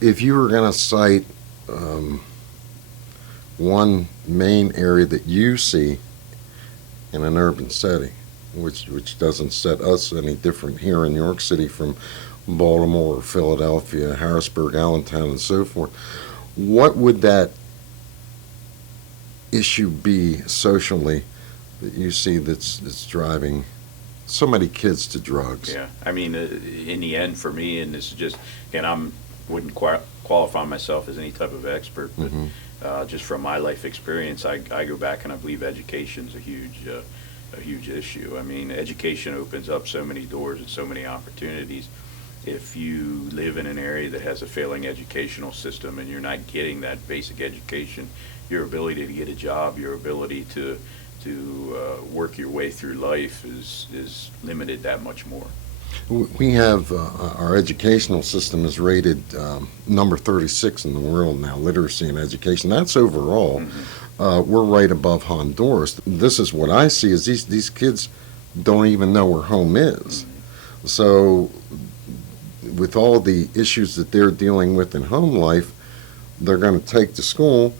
if you were going to cite one main area that you see in an urban setting, which doesn't set us any different here in New York City from Baltimore or Philadelphia, Harrisburg, Allentown, and so forth, what would that issue be socially that you see that's driving so many kids to drugs? Yeah, I mean, in the end, for me, and this is just, again, wouldn't qualify myself as any type of expert, but just from my life experience, I go back and I believe education's a huge issue. I mean, education opens up so many doors and so many opportunities. If you live in an area that has a failing educational system and you're not getting that basic education, your ability to get a job, your ability to work your way through life is limited that much more. We have our educational system is rated number 36 in the world now, literacy and education. That's overall. We're right above Honduras. This is what I see is these kids don't even know where home is. So with all the issues that they're dealing with in home life, they're going to take to school.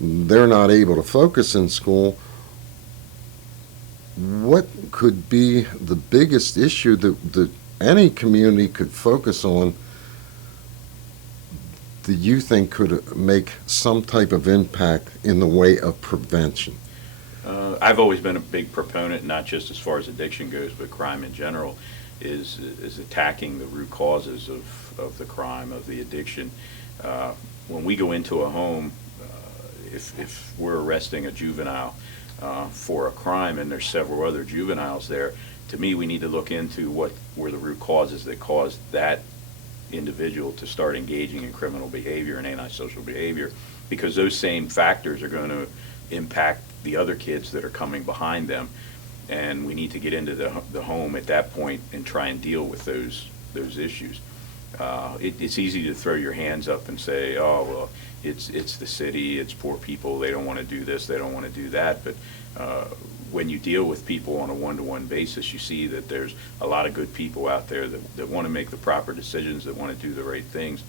They're not able to focus in school. What could be the biggest issue that any community could focus on that you think could make some type of impact in the way of prevention? I've always been a big proponent, not just as far as addiction goes, but crime in general, is attacking the root causes of the crime, of the addiction. When we go into a home, if we're arresting a juvenile for a crime and there's several other juveniles there, to me we need to look into what were the root causes that caused that individual to start engaging in criminal behavior and antisocial behavior, because those same factors are going to impact the other kids that are coming behind them, and we need to get into the home at that point and try and deal with those issues. It's easy to throw your hands up and say, oh, well, it's the city, it's poor people, they don't want to do this, they don't want to do that. But when you deal with people on a one-to-one basis, you see that there's a lot of good people out there that want to make the proper decisions, that want to do the right things,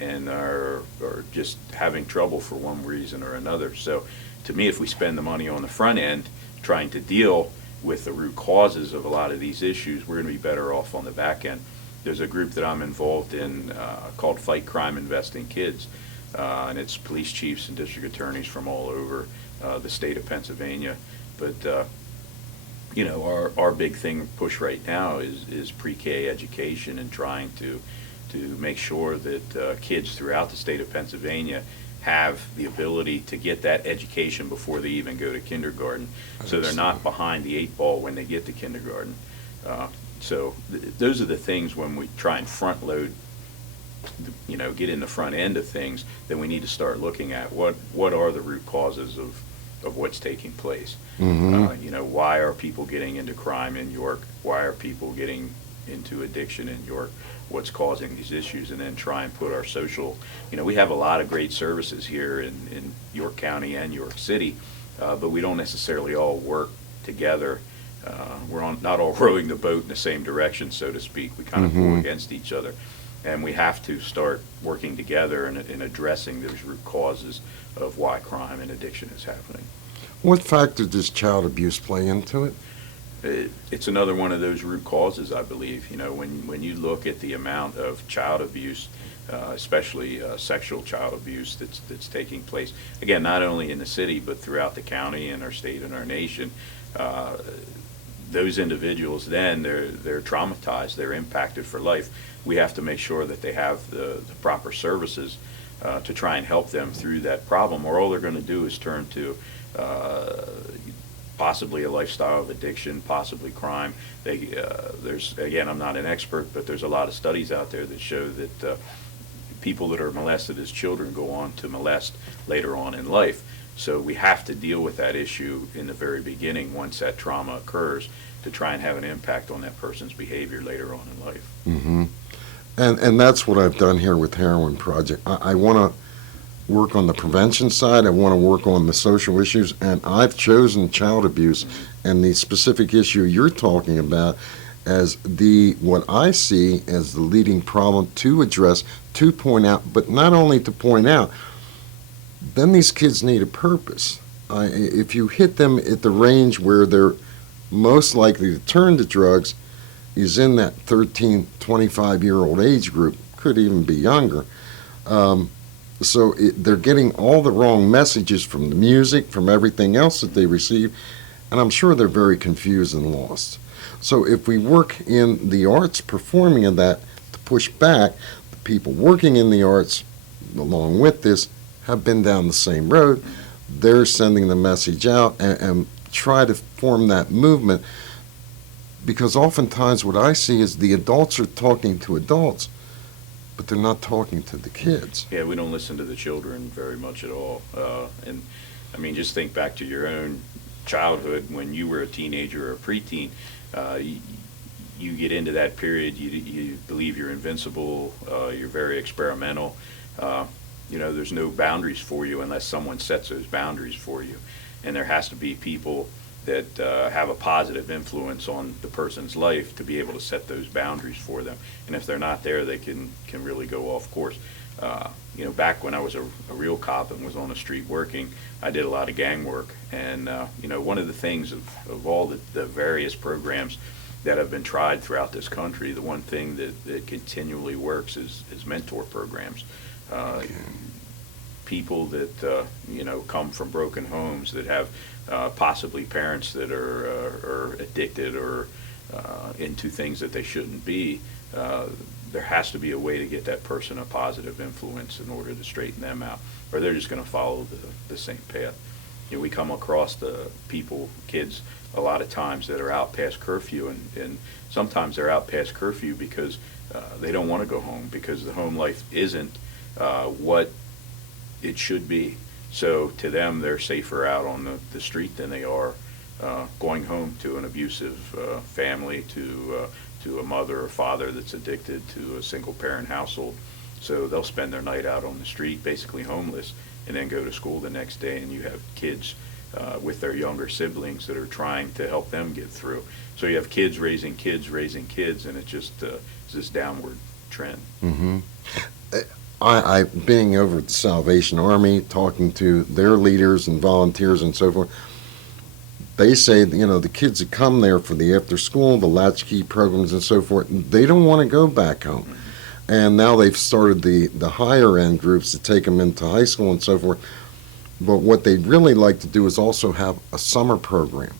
and are just having trouble for one reason or another. So to me, if we spend the money on the front end trying to deal with the root causes of a lot of these issues, we're going to be better off on the back end. There's a group that I'm involved in called Fight Crime Invest in Kids, and it's police chiefs and district attorneys from all over the state of Pennsylvania. But our big thing push right now is pre-K education and trying to make sure that kids throughout the state of Pennsylvania have the ability to get that education before they even go to kindergarten, so they're not behind the 8 ball when they get to kindergarten. So those are the things when we try and front load, get in the front end of things, then we need to start looking at what are the root causes of what's taking place. Why are people getting into crime in York? Why are people getting into addiction in York? What's causing these issues? And then try and put our social, we have a lot of great services here in York County and York City, but we don't necessarily all work together. We're not all rowing the boat in the same direction, so to speak. We kind of pull against each other. And we have to start working together in addressing those root causes of why crime and addiction is happening. What factor does child abuse play into it? It's another one of those root causes, I believe. When you look at the amount of child abuse, especially sexual child abuse that's taking place, again, not only in the city, but throughout the county and our state and our nation, those individuals then, they're traumatized, they're impacted for life. We have to make sure that they have the proper services to try and help them through that problem, or all they're going to do is turn to possibly a lifestyle of addiction, possibly crime. Again, I'm not an expert, but there's a lot of studies out there that show that people that are molested as children go on to molest later on in life. So we have to deal with that issue in the very beginning once that trauma occurs, to try and have an impact on that person's behavior later on in life. And that's what I've done here with Heroin Project. I want to work on the prevention side. I want to work on the social issues, and I've chosen child abuse and the specific issue you're talking about as what I see as the leading problem to address, to point out, but not only to point out, then these kids need a purpose. If you hit them at the range where they're most likely to turn to drugs is in that 13, 25-year-old age group, could even be younger. They're getting all the wrong messages from the music, from everything else that they receive, and I'm sure they're very confused and lost. So if we work in the arts, performing of that, to push back, the people working in the arts, along with this, have been down the same road. They're sending the message out and try to form that movement, because oftentimes what I see is the adults are talking to adults, but they're not talking to the kids. Yeah, we don't listen to the children very much at all. And I mean, just think back to your own childhood when you were a teenager or a preteen. You get into that period, you believe you're invincible, you're very experimental. There's no boundaries for you unless someone sets those boundaries for you. And there has to be people that have a positive influence on the person's life to be able to set those boundaries for them. And if they're not there, they can really go off course. Back when I was a real cop and was on the street working, I did a lot of gang work. And, one of the things of all the various programs that have been tried throughout this country, the one thing that continually works is mentor programs. People that come from broken homes, that have possibly parents that are addicted or into things that they shouldn't be. There has to be a way to get that person a positive influence in order to straighten them out, or they're just going to follow the same path. We come across the kids a lot of times that are out past curfew, and sometimes they're out past curfew because they don't want to go home, because the home life isn't what it should be. So to them, they're safer out on the street than they are going home to an abusive family, to a mother or father that's addicted, to a single-parent household. So they'll spend their night out on the street, basically homeless, and then go to school the next day, and you have kids with their younger siblings that are trying to help them get through. So you have kids raising kids, and it just is this downward trend. Mm-hmm. I being over at the Salvation Army, talking to their leaders and volunteers and so forth, they say, the kids that come there for the after school, the latchkey programs and so forth, they don't want to go back home. Mm-hmm. And now they've started the higher end groups to take them into high school and so forth. But what they'd really like to do is also have a summer program.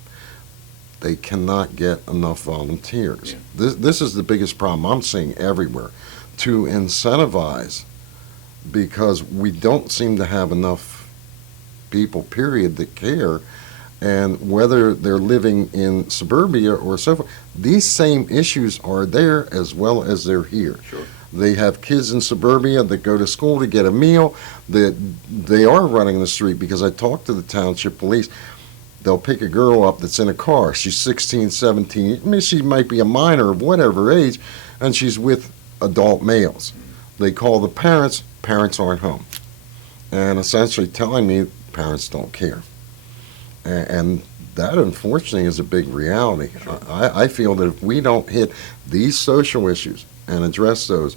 They cannot get enough volunteers. Yeah. This is the biggest problem I'm seeing everywhere, to incentivize, because we don't seem to have enough people, period, that care. And whether they're living in suburbia or so forth, these same issues are there as well as they're here. Sure. They have kids in suburbia that go to school to get a meal, that they are running the street, because I talked to the township police. They'll pick a girl up that's in a car. She's 16, 17. I mean, she might be a minor of whatever age, and she's with adult males. They call the parents aren't home. And essentially telling me parents don't care. And that, unfortunately, is a big reality. Sure. I feel that if we don't hit these social issues and address those,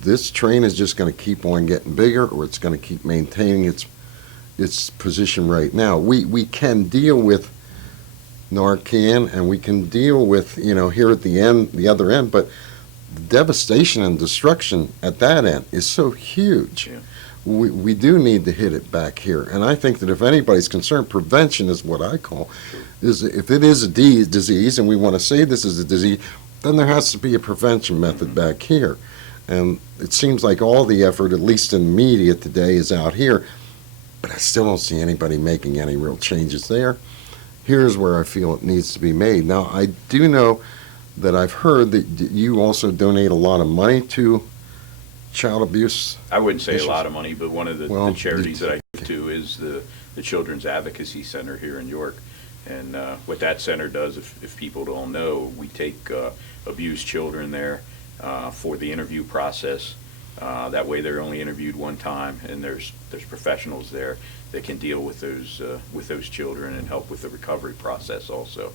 this train is just going to keep on getting bigger, or it's going to keep maintaining its position right now. We can deal with Narcan, and we can deal with, here at the other end, but the devastation and destruction at that end is so huge. Yeah. We do need to hit it back here. And I think that if anybody's concerned, prevention is what I call, is if it is a disease and we want to say this is a disease, then there has to be a prevention method back here. And it seems like all the effort, at least in the media today, is out here, but I still don't see anybody making any real changes there. Here's where I feel it needs to be made. Now, I do know that I've heard that you also donate a lot of money to child abuse. I wouldn't say issues. A lot of money, but one of the charities that I give to is the Children's Advocacy Center here in York. And what that center does, if people don't know, we take abused children there for the interview process. That way they're only interviewed one time, and there's professionals there that can deal with those children and help with the recovery process also.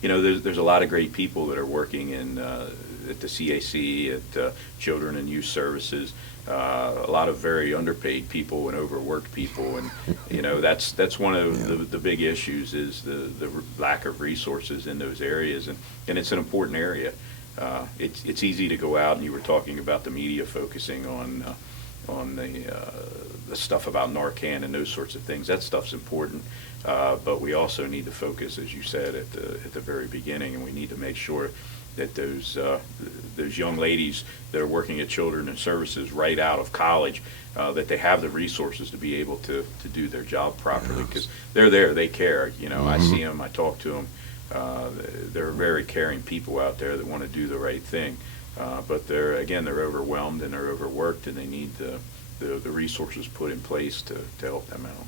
there's a lot of great people that are working at the CAC, at Children and Youth Services, a lot of very underpaid people and overworked people, and that's one of the big issues is the lack of resources in those areas, and it's an important area. It's easy to go out, and you were talking about the media focusing on the stuff about Narcan and those sorts of things. That stuff's important, but we also need to focus, as you said at the very beginning, and we need to make sure that those young ladies that are working at Children and Services right out of college, that they have the resources to be able to do their job properly, because they're there, they care. I see them, I talk to them. They're very caring people out there that want to do the right thing, but they're overwhelmed and they're overworked, and they need the resources put in place to help them out.